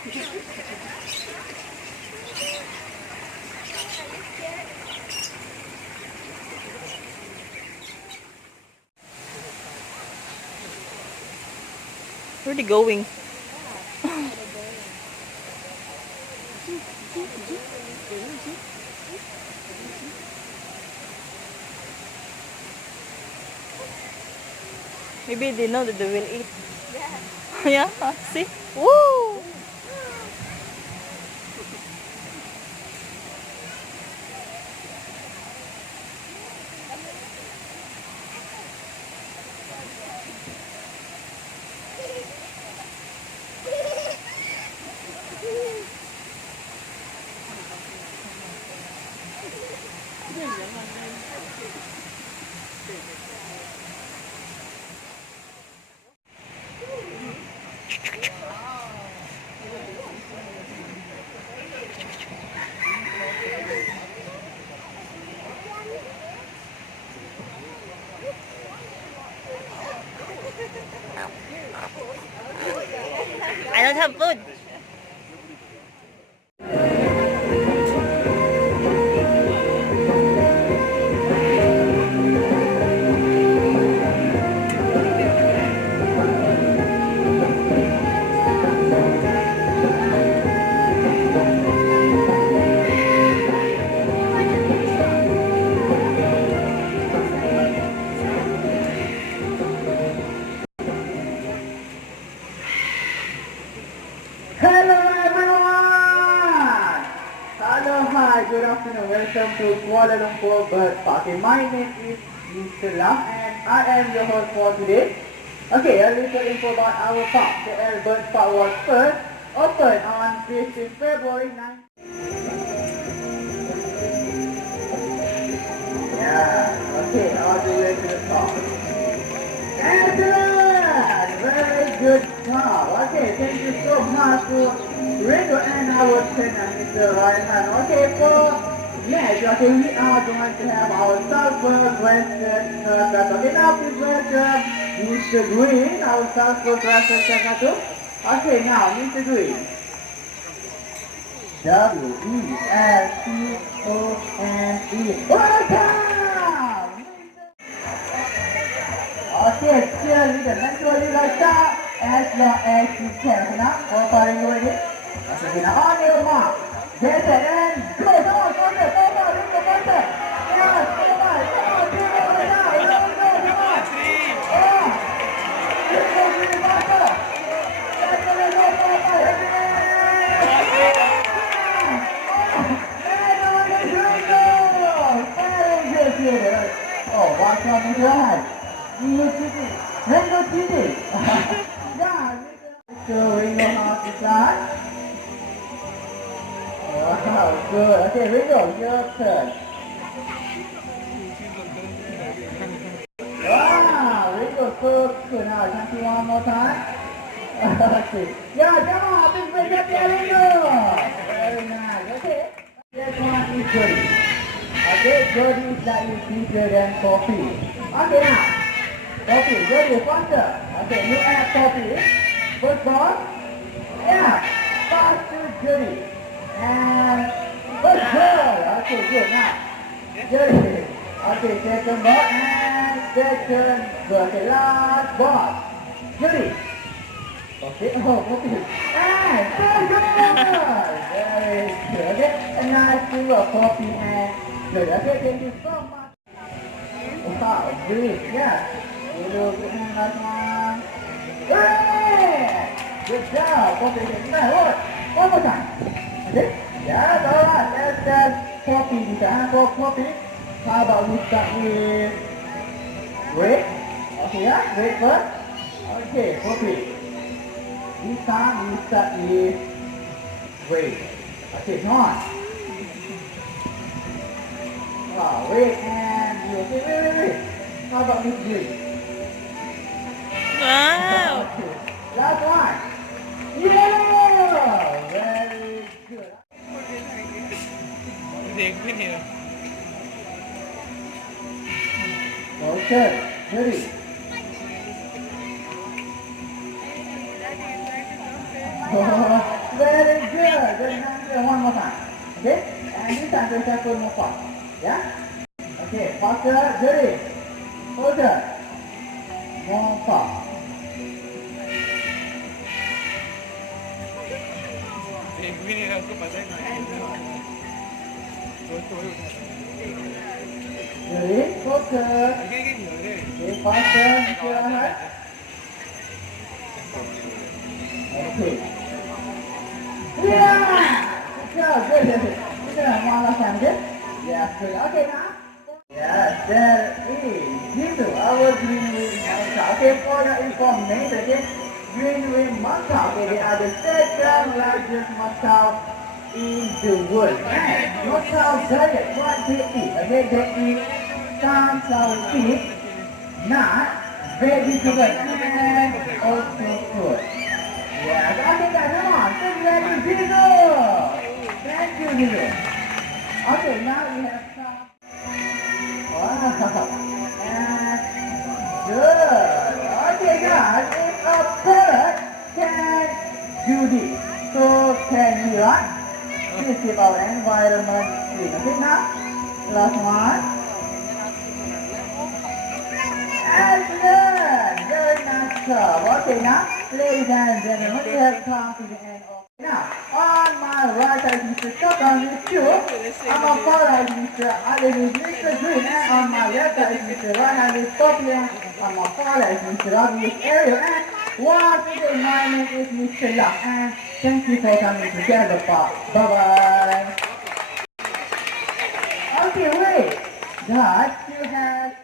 Where are they going? Maybe they know that they will eat. Yeah. Yeah, see? Woo! I don't have food. Hello everyone! Hello, hi, good afternoon. Welcome to Kuala Lumpur Bird Park. Okay, my name is Mr. Lam and I am your host for today. Okay, a little info about our park. The Air Bird Park was first opened on 15 February 9. Yeah, okay, all the way to the top. Excellent! Very good job. Okay, thank you so much to Ringo and our trainer, Mr. Ryan. Okay, for next, okay, we are going to have our sulfur crescent circus. Okay, now please welcome Mr. Green, our sulfur crescent circus. Okay, now Mr. Green. W-E-L-C-O-N-E. Welcome! Okay, cheerleader, mentally like that as long as you can. Okay, now, cooperating with it. Okay, now on your mark, get set and go. Come on, faster, go on, Ringo, faster. Yes, come on, do it right now. Go, come on. Yeah. Ringo, really faster. Faster, Ringo, faster. Oh, watch out with your hand. Ringo TV. Yeah, so Ringo how to start. Wow, good. Okay, Ringo, your turn. Wow, Ringo, so good. Now, can you one more time? Okay. Yeah, come on, big break up there, Ringo. Very nice. Okay. Next one is Jody. Okay, Jody is slightly bigger than coffee. Okay, now. Copy, Jody, faster. Okay, you add copy. First ball. Yeah. Faster, Jody. And first ball. Okay, good. Now, Jody. Okay, second ball and second ball. Okay, last ball. Jody. Okay, oh, copy. And second ball. Very good. Okay, and nice to copy and Jody. Okay, thank you so much. Wow, great. Yeah. Good hand, good job. Okay, one more time. Okay? Yeah, alright. That's copy. For copy. How about we start with red? Okay, yeah, red first. Okay, copy. This time we start with red. Okay, come on. Wow, red and blue. Okay, wait. How about this blue? Wow! Okay. Last one. Yeah! Very good. Okay, ready. Very good. Very nice. One more time. Okay? And this time the circle more fast. Yeah? Okay, faster, Jerry. Faster. More fast. Jerry, faster. Okay, faster. Istirahat. Okay. Yeah! Good, good. Kita nak malas saja. Yes, good. Okay, now. Yes, there is. Gitu. Our green wing manta. Okay, for the information, okay. Green wing manta. Okay, they are the second largest manta in the world. And manta diet, what they eat? Okay, they eat some fish, nuts, vegetables, and also fruit. Yes, okay guys, come on. Thank you, Zizo. Thank you, Zizo. Okay, now we have some. Wow. And good. Okay guys, if a parrot can do this, so can we, right? Please keep our environment clean. Okay now? Last one. Excellent! Very nice job. Okay now, ladies and gentlemen, we have come to the end of. Now, on my right side is Mr. Chokan with two. On my far right is Mr. Ali with Mr. Green, and on my left side is Mr. Ryan with Poppy, on my far right is Mr. Ravi with Ariel, and once again, my name is Mr. Luck, and thank you for coming together. Bye-bye. Okay, wait. Guys, you have